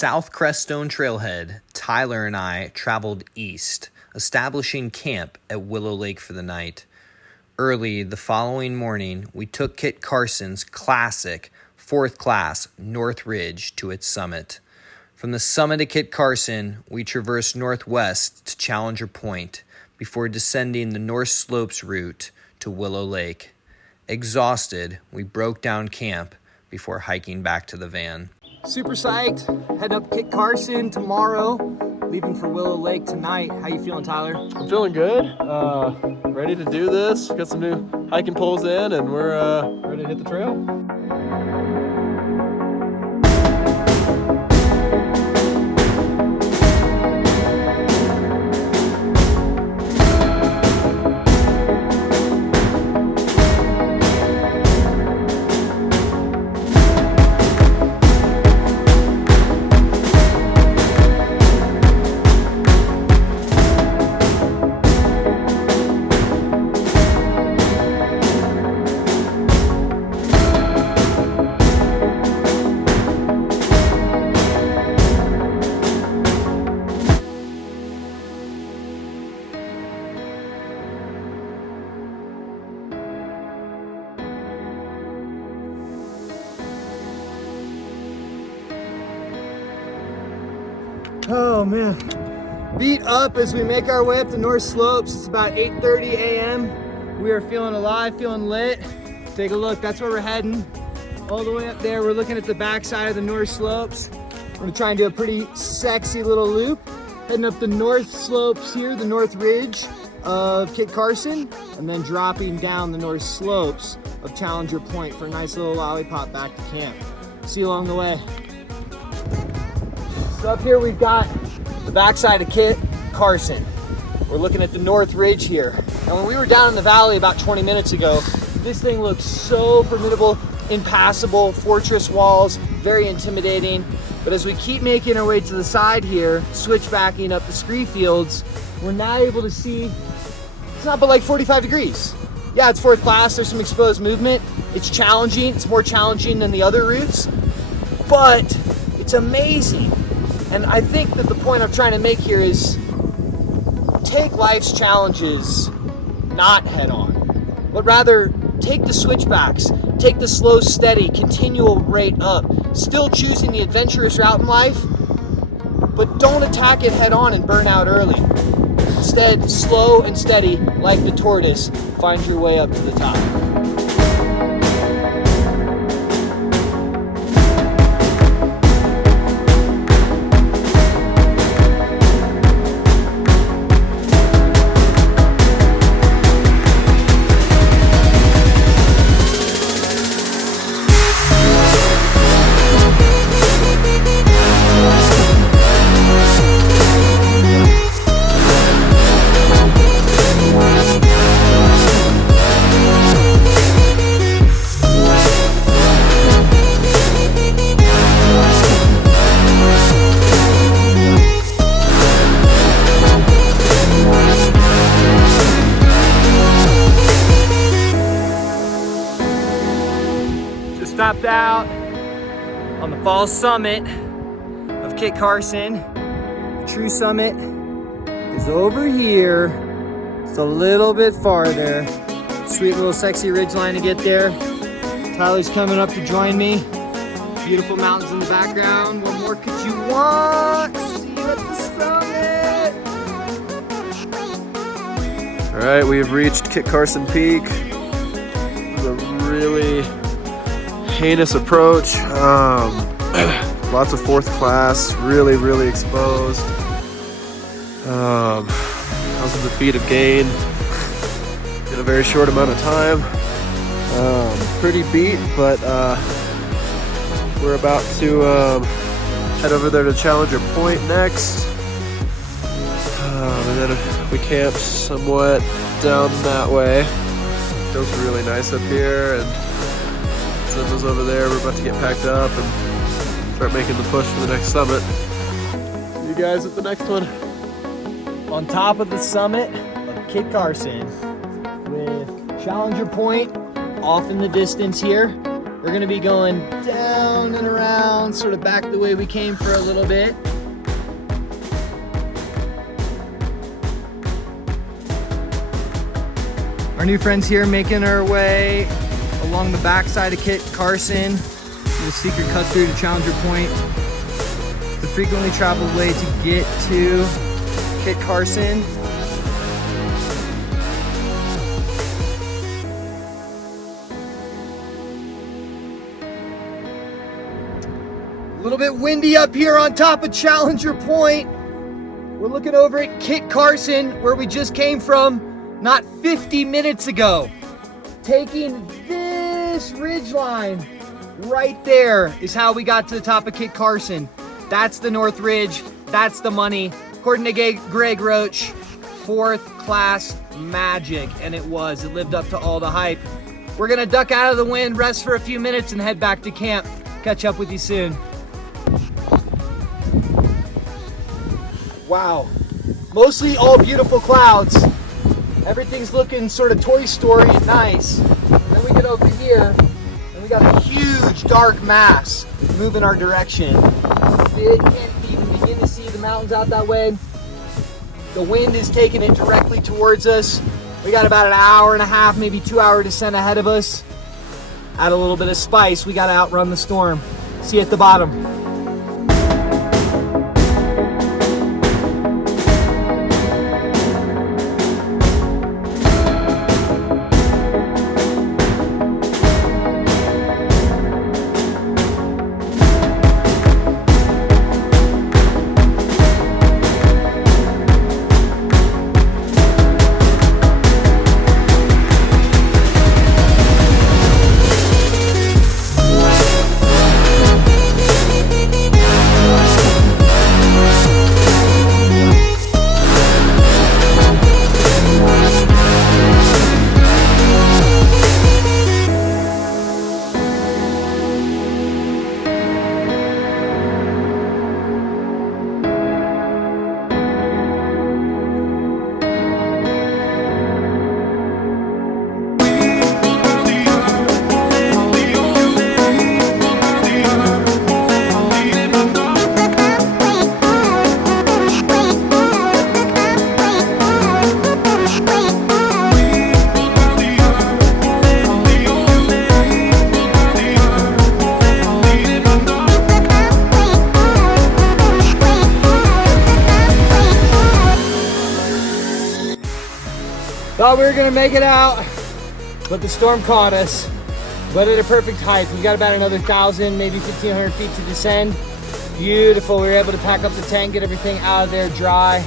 South Crestone Trailhead, Tyler and I traveled east, establishing camp at Willow Lake for the night. Early the following morning, we took Kit Carson's classic 4th class North Ridge to its summit. From the summit of Kit Carson, we traversed northwest to Challenger Point before descending the North Slopes route to Willow Lake. Exhausted, we broke down camp before hiking back to the van. Super psyched, heading up Kit Carson tomorrow, leaving for Willow Lake tonight. How you feeling, Tyler? I'm feeling good, ready to do this. Got some new hiking poles in and we're ready to hit the trail. Oh man, beat up as we make our way up the North Slopes. It's about 8:30 a.m. We are feeling alive, feeling lit. Take a look, that's where we're heading. All the way up there, we're looking at the backside of the North Slopes. We're gonna try and do a pretty sexy little loop. Heading up the North Slopes here, the North Ridge of Kit Carson, and then dropping down the North Slopes of Challenger Point for a nice little lollipop back to camp. See you along the way. So up here we've got the backside of Kit Carson. We're looking at the North Ridge here. And when we were down in the valley about 20 minutes ago, this thing looks so formidable, impassable, fortress walls, very intimidating. But as we keep making our way to the side here, switchbacking up the scree fields, we're now able to see it's not but like 45 degrees. Yeah, it's 4th class, there's some exposed movement. It's challenging, it's more challenging than the other routes, but it's amazing. And I think that the point I'm trying to make here is take life's challenges not head on, but rather take the switchbacks, take the slow, steady, continual rate up, still choosing the adventurous route in life, but don't attack it head on and burn out early. Instead, slow and steady, like the tortoise, find your way up to the top. Stopped out on the falls summit of Kit Carson. The true summit is over here. It's a little bit farther. Sweet little sexy ridgeline to get there. Tyler's coming up to join me. Beautiful mountains in the background. What more could you want? See you at the summit. All right, we have reached Kit Carson Peak. It's a really heinous approach. Lots of 4th class, really exposed. Thousands of feet of gain in a very short amount of time. Pretty beat, but we're about to head over there to Challenger Point next. And then we camped somewhat down that way. Feels really nice up here, and Zimba's over there. We're about to get packed up and start making the push for the next summit. See you guys at the next one. On top of the summit of Kit Carson with Challenger Point off in the distance here. We're gonna be going down and around around, sort of back the way we came for a little bit. Our new friends here making our way along the backside of Kit Carson, the secret cut through to Challenger Point. The frequently traveled way to get to Kit Carson. A little bit windy up here on top of Challenger Point. We're looking over at Kit Carson, where we just came from not 50 minutes ago. Taking this ridge line right there is how we got to the top of Kit Carson. That's the North Ridge, that's the money. According to Greg Roach, 4th class magic, and it was. It lived up to all the hype. We're gonna duck out of the wind, rest for a few minutes, and head back to camp. Catch up with you soon. Wow, mostly all beautiful clouds. Everything's looking sort of Toy Story nice. Then we get over here, and we got a huge dark mass moving our direction. It can't even begin to see the mountains out that way. The wind is taking it directly towards us. We got about an hour and a half, maybe 2-hour descent ahead of us. Add a little bit of spice, we gotta outrun the storm. See you at the bottom. Thought we were gonna make it out, but the storm caught us. But at a perfect height, we got about another 1,000, maybe 1,500 feet to descend. Beautiful, we were able to pack up the tent, get everything out of there dry.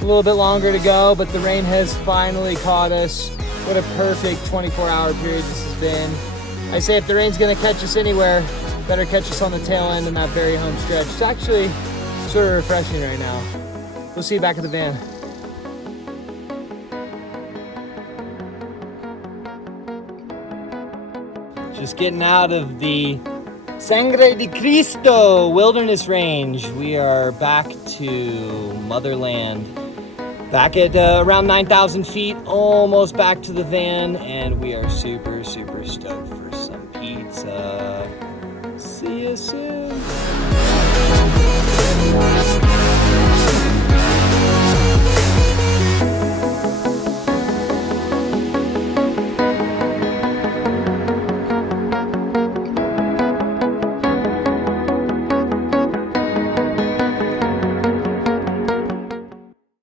A little bit longer to go, but the rain has finally caught us. What a perfect 24-hour period this has been. I say if the rain's gonna catch us anywhere, better catch us on the tail end in that very home stretch. It's actually sort of refreshing right now. We'll see you back at the van. Just getting out of the Sangre de Cristo Wilderness Range. We are back to motherland. Back at around 9,000 feet, almost back to the van, and we are super, super stoked for some pizza. See you soon.